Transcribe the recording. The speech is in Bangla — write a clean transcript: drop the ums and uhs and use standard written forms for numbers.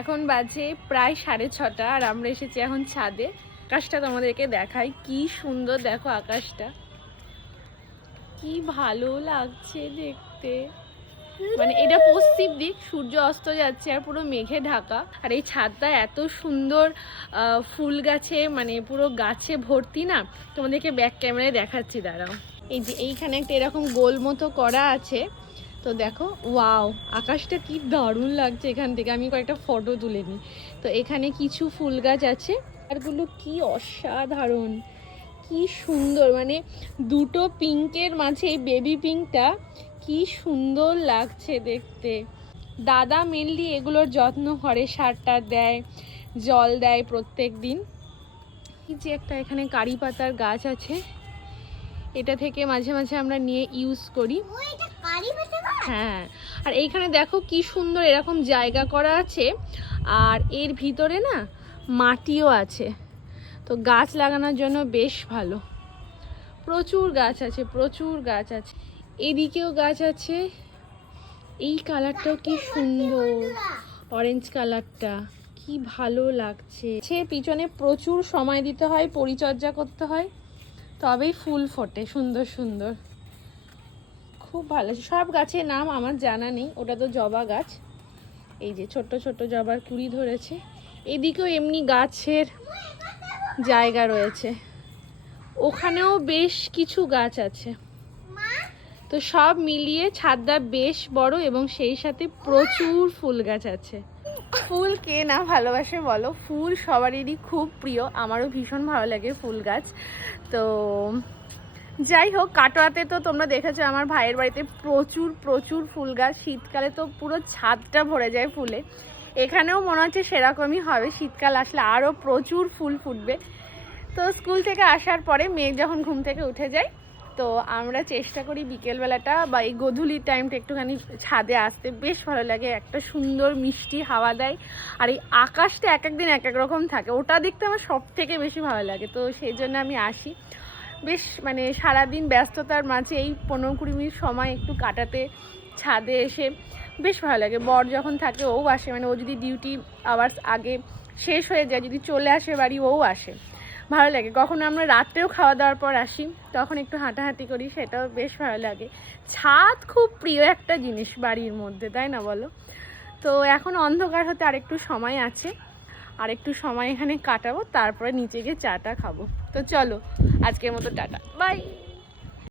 এখন বাজে প্রায় 6:30 আর আমরা এসেছি এখন ছাদে। আকাশটা তোমাদেরকে দেখাই, কি সুন্দর দেখো আকাশটা, কি ভালো লাগছে দেখতে। মানে এটা পশ্চিম দিক, সূর্য অস্ত যাচ্ছে আর পুরো মেঘে ঢাকা। আর এই ছাদটা এত সুন্দর ফুল গাছে, মানে পুরো গাছে ভর্তি না। তোমাদেরকে ব্যাক ক্যামেরায় দেখাচ্ছি, দাঁড়াও। এই যে এইখানে একটা এরকম গোল মতো করা আছে, তো দেখো ওয়াও, আকাশটা কি দারুণ লাগছে এখান থেকে। আমি কয়েকটা ফটো তুলে নিই। তো এখানে কিছু ফুল গাছ আছে, আরগুলো কি অসাধারণ, কি সুন্দর। মানে দুটো পিঙ্কের মাঝে এই বেবি পিঙ্কটা কি সুন্দর লাগছে দেখতে। দাদা মেনলি এগুলোর যত্ন করে, সারটা দেয়, জল দেয় প্রত্যেক দিন। এই যে একটা এখানে কারি পাতার গাছ আছে, এটা থেকে মাঝে মাঝে আমরা নিয়ে ইউজ করি। হ্যাঁ, আর এইখানে দেখো কি সুন্দর এরকম জায়গা করা আছে, আর এর ভিতরে না মাটিও আছে, তো গাছ লাগানোর জন্য বেশ ভালো। প্রচুর গাছ আছে, প্রচুর গাছ আছে। এদিকেও গাছ আছে। এই কালারটাও কি সুন্দর, অরেঞ্জ কালারটা কি ভালো লাগছে। সে পিছনে প্রচুর সময় দিতে হয়, পরিচর্যা করতে হয়, তবেই ফুল ফোটে সুন্দর সুন্দর। খুব ভালো। সব গাছের নাম আমার জানা নেই, ওটা তো জবা গাছ। এই যে ছোট্ট ছোট্ট জবার কুড়ি ধরেছে। এদিকেও এমনি গাছের জায়গা রয়েছে, ওখানেও বেশ কিছু গাছ আছে। তো সব মিলিয়ে ছাদটা বেশ বড় এবং সেই সাথে প্রচুর ফুল গাছ আছে। ফুল কে না ভালোবাসে বলো, ফুল সবারই খুব প্রিয়, আমারও ভীষণ ভালো লাগে ফুল গাছ। তো যাই হোক, কাটোয়াতে তো তোমরা দেখেছো আমার ভাইয়ের বাড়িতে প্রচুর প্রচুর ফুল গাছ, শীতকালে তো পুরো ছাদটা ভরে যায় ফুলে। এখানেও মনে হচ্ছে সেরকমই হবে, শীতকাল আসলে আরও প্রচুর ফুল ফুটবে। তো স্কুল থেকে আসার পরে মেয়ে যখন ঘুম থেকে উঠে যায়, তো আমরা চেষ্টা করি বিকেলবেলাটা বা এই গধূলির টাইমটা একটুখানি ছাদে আসতে, বেশ ভালো লাগে। একটা সুন্দর মিষ্টি হাওয়া দেয়, আর এই আকাশটা এক একদিন এক এক রকম থাকে, ওটা দেখতে আমার সব থেকে বেশি ভালো লাগে। তো সেই জন্য আমি আসি। বেশ মানে সারাদিন ব্যস্ততার মাঝে এই 15-20 মিনিট সময় একটু কাটাতে ছাদে এসে বেশ ভালো লাগে। বর যখন থাকে ও আসে, মানে ও যদি ডিউটি আওয়ার্স আগে শেষ হয়ে যায়, যদি চলে আসে বাড়ি, ও আসে, ভালো লাগে। কখনো আমরা রাত্রেও খাওয়া দাওয়ার পর আসি, তখন একটু হাঁটাহাঁটি করি, সেটাও বেশ ভালো লাগে। ছাদ খুব প্রিয় একটা জিনিস বাড়ির মধ্যে, তাই না বলো? তো এখন অন্ধকার হতে আরেকটু সময় আছে, আর একটু সময় এখানে কাটাবো, তারপরে নিচে গিয়ে চাটা খাবো। তো চলো, আজকের মতো টাটা, বাই।